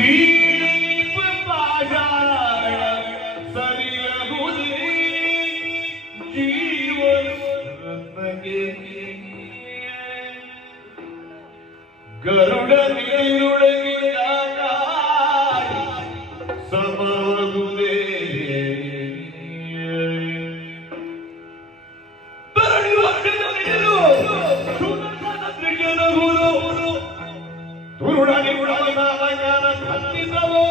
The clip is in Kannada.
ದೀಪ ಪಾಷಾಣ ಸರಿಯಗುದೇ ಜೀವನ ರತ್ನಗೆ ಗರುಡ ನೀರುಡಗಿದ ಸಮವಗುದೇ ತರಣಿ ವರ್ಷದ ನೀರು ಸುಂದರ ತ್ರಿಜನ ಗುರು ತುರುಡ ನಿಗುಡ ಜ್ಞಾನ ಕತ್ತಿಸವೋ